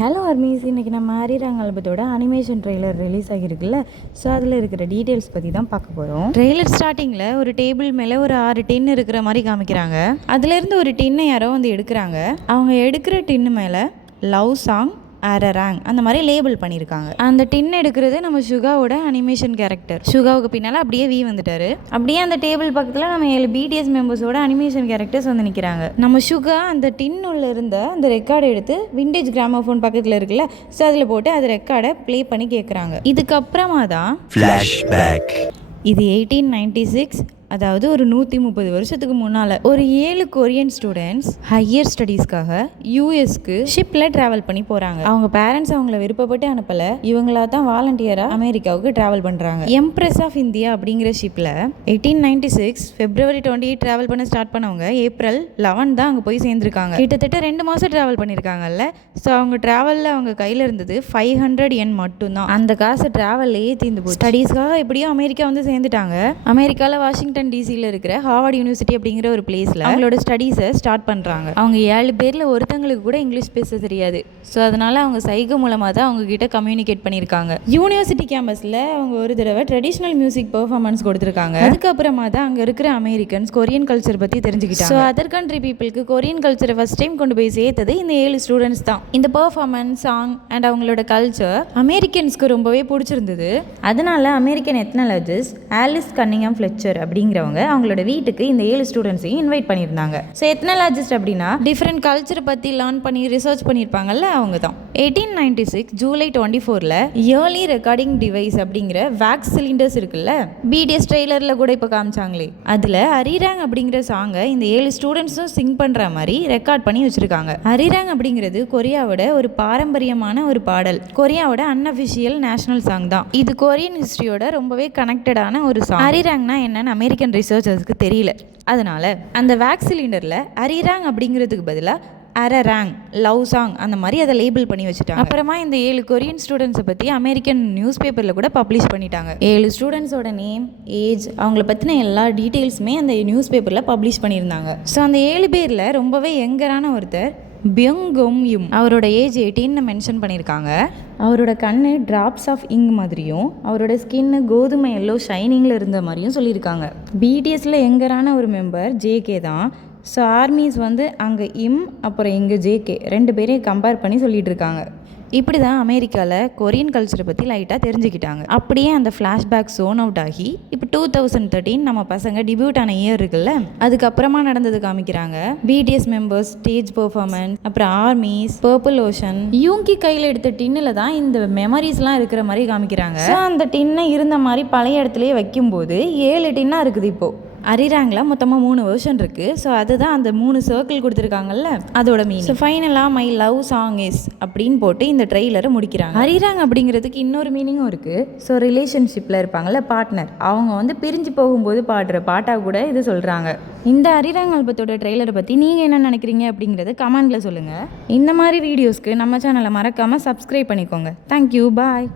Hello armies, இன்றைக்கி நம்ம ஹரிராங் ஆல்பத்தோட animation trailer release ஆகியிருக்குல்ல. So அதில் இருக்கிற டீட்டெயில்ஸ் பற்றி தான் பார்க்க போகிறோம். ட்ரெய்லர் ஸ்டார்டிங்கில் ஒரு டேபிள் மேலே ஒரு 6 டின் இருக்கிற மாதிரி காமிக்கிறாங்க. அதுலேருந்து ஒரு டின்னை யாரோ வந்து எடுக்கிறாங்க. அவங்க எடுக்கிற டின்னு மேலே லவ் சாங் அரராங் அந்த மாதிரி லேபிள் பண்ணியிருக்காங்க. அந்த டின் எடுக்கிறது நம்ம சுகாவோட அனிமேஷன் கேரக்டர். சுகாவுக்கு பின்னால் அப்படியே வி வந்துட்டாரு. அப்படியே அந்த டேபிள் பக்கத்தில் நம்ம 7 பிடிஎஸ் மெம்பர்ஸோட அனிமேஷன் கேரக்டர்ஸ் வந்து நிற்கிறாங்க. நம்ம சுகா அந்த டின் உள்ள இருந்த அந்த ரெக்கார்டை எடுத்து விண்டேஜ் கிராமோஃபோன் பக்கத்தில் இருக்குல்ல, ஸோ அதில் போட்டு அது ரெக்கார்டை ப்ளே பண்ணி கேட்குறாங்க. இதுக்கப்புறமா தான் ஃப்ளாஷ்பேக். இது 1896, அதாவது ஒரு 130 வருஷத்துக்கு முன்னால் ஒரு 7 கொரியன் ஸ்டூடெண்ட்ஸ் ஹையர் ஸ்டடீஸ்க்காக யூஎஸ்க்கு ஷிப்பில் ட்ராவல் பண்ணி போகிறாங்க. அவங்க பேரண்ட்ஸ் அவங்கள விருப்பப்பட்டு அனுப்பலை, இவங்களா தான் வாலண்டியராக அமெரிக்காவுக்கு ட்ராவல் பண்ணுறாங்க. எம்ப்ரெஸ் ஆஃப் இந்தியா அப்படிங்கிற ஷிப்பில் 1896 February 28 ட்ராவல் பண்ண ஸ்டார்ட் பண்ணவங்க April 11 தான் அங்கே போய் சேர்ந்துருக்காங்க. கிட்டத்தட்ட 2 மாதம் ட்ராவல் பண்ணியிருக்காங்கல்ல. ஸோ அவங்க ட்ராவலில் அவங்க கையில் இருந்தது 500 yen மட்டும்தான். அந்த காசு ட்ராவல்லையே தீர்ந்து போச்சு. ஸ்டடீஸ்க்காக எப்படியோ அமெரிக்கா வந்து சேர்ந்துட்டாங்க. அமெரிக்காவில் வாஷிங்டன் டிசியில் இருக்கிற ஹார்வர்ட் யூனிவர்சிட்டி அப்படிங்கிற ஒரு பிளேஸில் அவங்களோட ஸ்டடீஸை ஸ்டார்ட் பண்ணுறாங்க. அவங்க 7 பேரில் ஒருத்தங்களுக்கு கூட இங்கிலீஷ் பேச தெரியாது. ஸோ அதனால அவங்க சைகை மூலமாக தான் அவங்க கிட்ட கம்யூனிகேட் பண்ணியிருக்காங்க. யூனிவர்சிட்டி கேம்பஸில் அவங்க ஒரு தடவை ட்ரெடிஷ்னல் மியூசிக் பெர்ஃபார்மன்ஸ் கொடுத்துருக்காங்க. அதுக்கப்புறமா தான் அங்கே இருக்கிற அமெரிக்கன்ஸ் கொரியன் கல்ச்சர் பற்றி தெரிஞ்சுக்கிட்டாங்க. ஸோ அதர் கண்ட்ரி பீப்புளுக்கு கொரியன் கல்ச்சரை ஃபர்ஸ்ட் டைம் கொண்டு போய் சேர்த்தது இந்த 7 ஸ்டூடெண்ட்ஸ் தான். இந்த பெர்ஃபார்மன்ஸ், சாங் அண்ட் அவங்களோட கல்ச்சர் அமெரிக்கன்ஸ்க்கு ரொம்பவே பிடிச்சிருந்தது. அதனால அமெரிக்கன் எத்னாலஜிஸ்ட் ஆலிஸ் கன்னிங்ஹாம் ஃப்ளெச்சர் அப்படிங்கிறவங்க அவங்களோட வீட்டுக்கு இந்த 7 ஸ்டூடெண்ட்ஸையும் இன்வைட் பண்ணியிருந்தாங்க. ஸோ எத்னாலஜிஸ்ட் அப்படின்னா டிஃப்ரெண்ட் கல்ச்சரை பற்றி லேர்ன் பண்ணி ரிசர்ச் பண்ணியிருப்பாங்கல்ல, அவங்க தான். 1896 July 24 இயர்லி ரெக்கார்டிங் டிவைஸ் அப்படிங்கிற வேக்ஸ் சிலிண்டர்ஸ் இருக்குல்ல, பிடிஎஸ் ட்ரெய்லரில் கூட இப்போ காமிச்சாங்களே, அதில் ஹரிராங் அப்படிங்கிற சாங்கை இந்த 7 ஸ்டூடெண்ட்ஸும் சிங் பண்ணுற மாதிரி ரெக்கார்ட் பண்ணி வச்சுருக்காங்க. ஹரிராங் அப்படிங்கிறது கொரியாவோட ஒரு பாரம்பரியமான ஒரு பாடல். கொரியாவோட அன்அஃபிஷியல் நேஷனல் சாங் தான். இது கொரியன் ஹிஸ்ட்ரியோட ரொம்பவே கனெக்டடான ஒரு சாங். ஹரிராங்னா என்னன்னு அமெரிக்கன் ரிசர்ச்சர்ஸ்க்கு தெரியல. அதனால அந்த வேக்ஸ் சிலிண்டரில் ஹரிராங் அப்படிங்கிறதுக்கு பதிலாக அரராங், லவ் சாங் அந்த மாதிரி அதை லேபிள் பண்ணி வச்சுட்டாங்க. அப்புறமா இந்த 7 கொரியன் ஸ்டூடெண்ட்ஸை பற்றி அமெரிக்கன் நியூஸ் பேப்பரில் கூட பப்ளிஷ் பண்ணிட்டாங்க. 7 ஸ்டூடெண்ட்ஸோட நேம், ஏஜ், அவங்கள பற்றின எல்லா டீட்டெயில்ஸுமே அந்த நியூஸ் பேப்பரில் பப்ளிஷ் பண்ணியிருந்தாங்க. ஸோ அந்த 7 பேரில் ரொம்பவே யங்கரான ஒருத்தர் பியங்கோம்யும், அவரோட ஏஜ் 18 மென்ஷன் பண்ணியிருக்காங்க. அவரோட கண்ணு டிராப்ஸ் ஆஃப் இங்க் மாதிரியும் அவரோட ஸ்கின்னு கோதுமை எல்லோ ஷைனிங்கில் இருந்த மாதிரியும் சொல்லியிருக்காங்க. பிடிஎஸில் யங்கரான ஒரு மெம்பர் ஜேகே தான். ஸோ ஆர்மிஸ் வந்து அங்கே அப்புறம் இங்கே ஜேகே 2 பேரையும் கம்பேர் பண்ணி சொல்லிட்டு இருக்காங்க. இப்படி தான் அமெரிக்காவில் கொரியன் கல்ச்சரை பற்றி லைட்டாக தெரிஞ்சுக்கிட்டாங்க. அப்படியே அந்த ஃப்ளாஷ்பேக் சோன் அவுட் ஆகி இப்போ 2013 நம்ம பசங்க டிபியூட் ஆன இயர் இருக்குல்ல, அதுக்கப்புறமா நடந்தது காமிக்கிறாங்க. பிடிஎஸ் மெம்பர்ஸ், ஸ்டேஜ் பெர்ஃபார்மன்ஸ், அப்புறம் ஆர்மிஸ், பர்பிள் ஓஷன், யூங்கி கையில் எடுத்த டின்னில் தான் இந்த மெமரிஸ்லாம் இருக்கிற மாதிரி காமிக்கிறாங்க. ஸோ அந்த டின்னை இருந்த மாதிரி பழைய இடத்துலையே வைக்கும்போது 7 டின்னாக இருக்குது இப்போது. ஹரிராங்கில் மொத்தமாக 3 வெர்ஷன் இருக்குது. ஸோ அதுதான் அந்த 3 சர்க்கிள் கொடுத்துருக்காங்கல்ல, அதோட மீனிங். ஸோ ஃபைனலாக மை லவ் சாங் இஸ் அப்படின்னு போட்டு இந்த ட்ரெய்லரை முடிக்கிறாங்க. ஹரிராங் அப்படிங்கிறதுக்கு இன்னொரு மீனிங்கும் இருக்குது. ஸோ ரிலேஷன்ஷிப்பில் இருப்பாங்கல்ல, பார்ட்னர், அவங்க வந்து பிரிஞ்சு போகும்போது பாடுற பாட்டாக கூட இது சொல்கிறாங்க. இந்த ஹரிராங் ஆல்பத்தோட ட்ரெய்லரை பற்றி நீங்கள் என்ன நினைக்கிறீங்க அப்படிங்கிறத கமெண்ட்டில் சொல்லுங்கள். இந்த மாதிரி வீடியோஸ்க்கு நம்ம சேனலை மறக்காமல் சப்ஸ்கிரைப் பண்ணிக்கோங்க. தேங்க்யூ, பாய்.